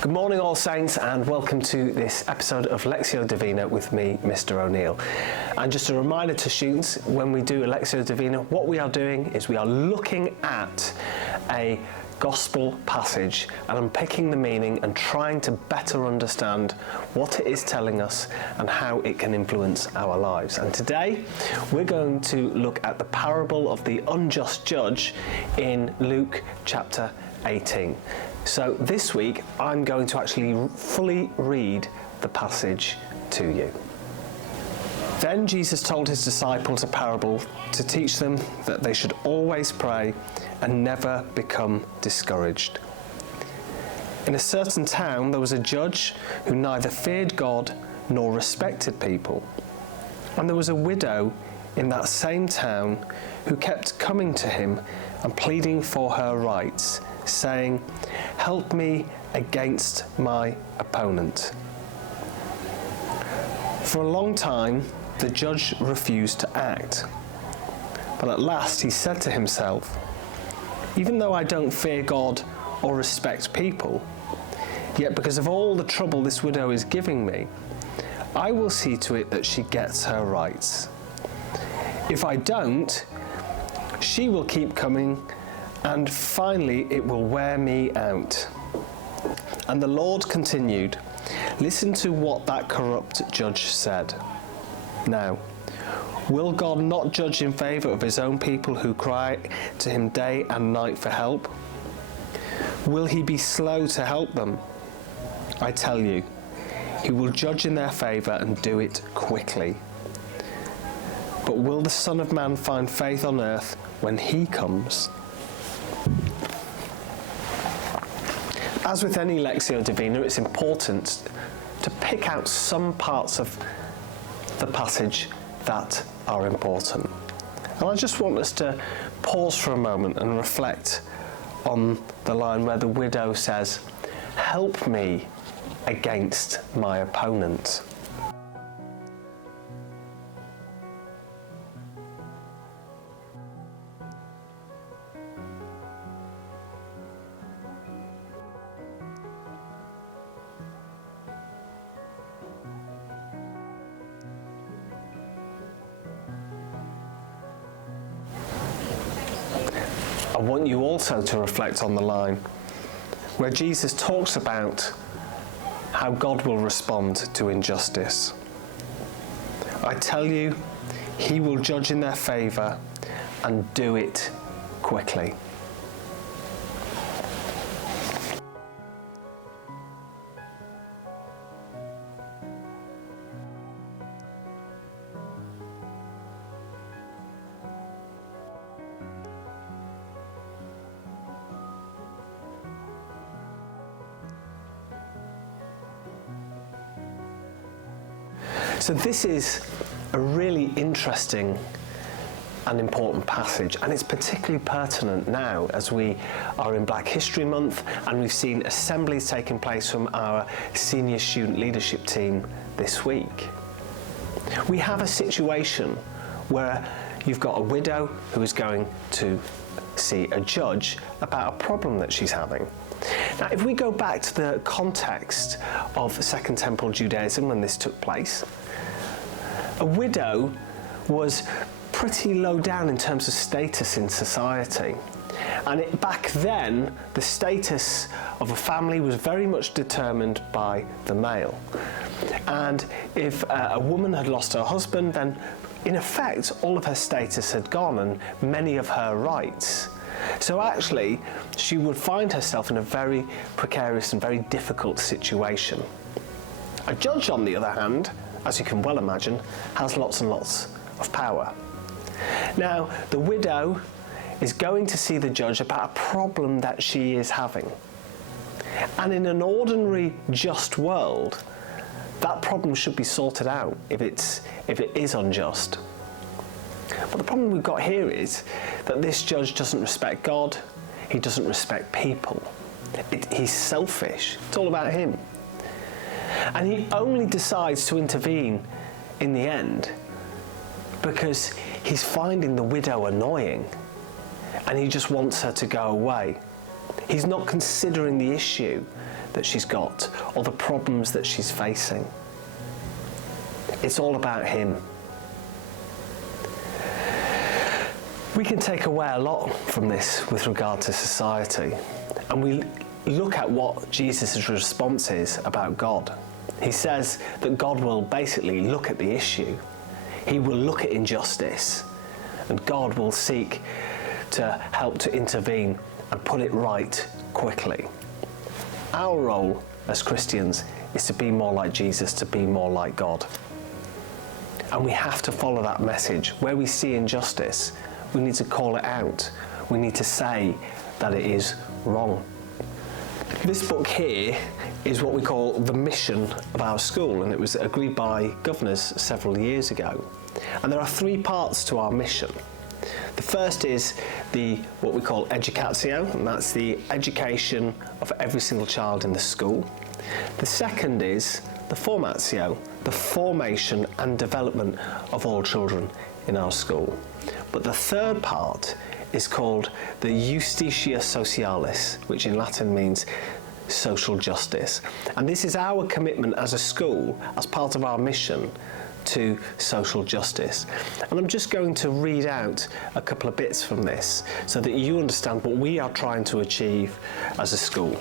Good morning, all saints, and welcome to this episode of Lectio Divina with me, Mr. O'Neill. And just a reminder to students, when we do a Lectio Divina, what we are doing is we are looking at a gospel passage and unpicking the meaning and trying to better understand what it is telling us and how it can influence our lives. And today we're going to look at the parable of the unjust judge in Luke chapter 18. So this week I'm going to actually fully read the passage to you. Then Jesus told his disciples a parable to teach them that they should always pray and never become discouraged. In a certain town there was a judge who neither feared God nor respected people. And there was a widow in that same town who kept coming to him and pleading for her rights, saying, "Help me against my opponent." For a long time the judge refused to act, but at last he said to himself, "Even though I don't fear God or respect people, yet because of all the trouble this widow is giving me, I will see to it that she gets her rights. If I don't, she will keep coming, and finally it will wear me out." And the Lord continued, "Listen to what that corrupt judge said. Now, will God not judge in favour of his own people who cry to him day and night for help? Will he be slow to help them? I tell you, he will judge in their favour and do it quickly. But will the Son of Man find faith on earth when he comes?" As with any Lectio Divina, it's important to pick out some parts of the passage that are important. And I just want us to pause for a moment and reflect on the line where the widow says, "Help me against my opponent." I want you also to reflect on the line where Jesus talks about how God will respond to injustice. I tell you, he will judge in their favour and do it quickly. So this is a really interesting and important passage, and it's particularly pertinent now as we are in Black History Month and we've seen assemblies taking place from our senior student leadership team this week. We have a situation where you've got a widow who is going to see a judge about a problem that she's having. Now, if we go back to the context of Second Temple Judaism when this took place, a widow was pretty low down in terms of status in society. And back then, the status of a family was very much determined by the male. And if a woman had lost her husband, then in effect, all of her status had gone and many of her rights. So actually, she would find herself in a very precarious and very difficult situation. A judge, on the other hand, as you can well imagine, has lots and lots of power. Now, the widow is going to see the judge about a problem that she is having. And in an ordinary, just world, that problem should be sorted out if it is unjust. But the problem we've got here is that this judge doesn't respect God, he doesn't respect people. He's selfish, it's all about him. And he only decides to intervene in the end because he's finding the widow annoying and he just wants her to go away. He's not considering the issue that she's got or the problems that she's facing. It's all about him. We can take away a lot from this with regard to society, and we look at what Jesus' response is about God. He says that God will basically look at the issue. He will look at injustice, and God will seek to help to intervene and put it right quickly. Our role as Christians is to be more like Jesus, to be more like God. And we have to follow that message. Where we see injustice, we need to call it out. We need to say that it is wrong. This book here is what we call the mission of our school, and it was agreed by governors several years ago. And there are 3 parts to our mission. The first is what we call educatio, and that's the education of every single child in the school. The second is the formatio, the formation and development of all children in our school. But the third part is called the Eusticia Socialis, which in Latin means social justice. And this is our commitment as a school, as part of our mission, to social justice. And I'm just going to read out a couple of bits from this so that you understand what we are trying to achieve as a school.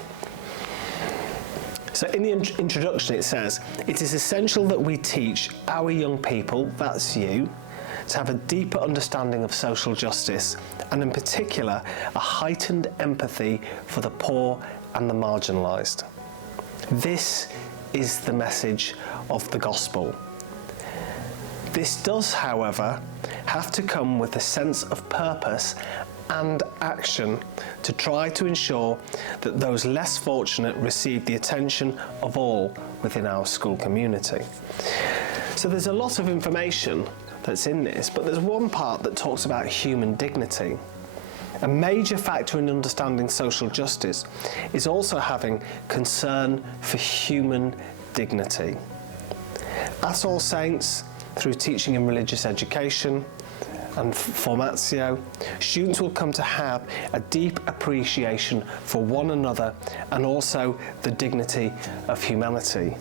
So in the introduction it says, "It is essential that we teach our young people," that's you, "to have a deeper understanding of social justice, and in particular a heightened empathy for the poor and the marginalised. This is the message of the gospel. This does, however, have to come with a sense of purpose and action to try to ensure that those less fortunate receive the attention of all within our school community." So there's a lot of information that's in this, but there's one part that talks about human dignity. A major factor in understanding social justice is also having concern for human dignity. At All Saints, through teaching in religious education and formatio, students will come to have a deep appreciation for one another and also the dignity of humanity.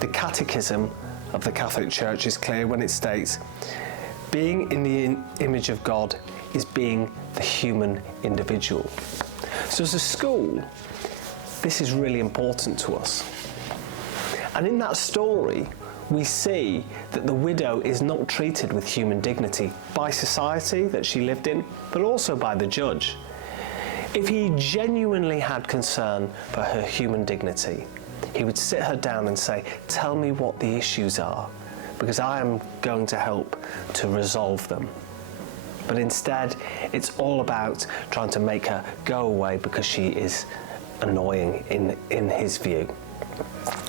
The Catechism of the Catholic Church is clear when it states, "Being in the image of God is being the human individual." So as a school, this is really important to us. And in that story, we see that the widow is not treated with human dignity by society that she lived in, but also by the judge. If he genuinely had concern for her human dignity, he would sit her down and say, "Tell me what the issues are, because I am going to help to resolve them." But instead, it's all about trying to make her go away because she is annoying in his view.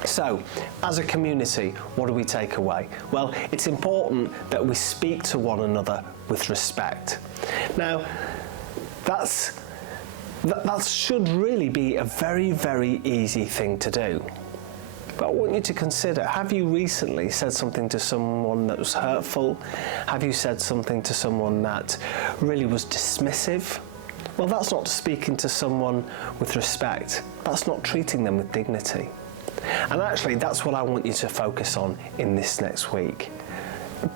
So, as a community, what do we take away? Well, it's important that we speak to one another with respect. Now, that should really be a very, very easy thing to do. But I want you to consider, have you recently said something to someone that was hurtful? Have you said something to someone that really was dismissive? Well, that's not speaking to someone with respect. That's not treating them with dignity. And actually, that's what I want you to focus on in this next week.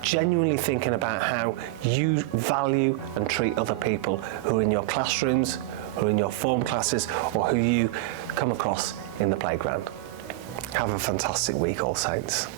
Genuinely thinking about how you value and treat other people who are in your classrooms, who are in your form classes, or who you come across in the playground. Have a fantastic week, All Saints.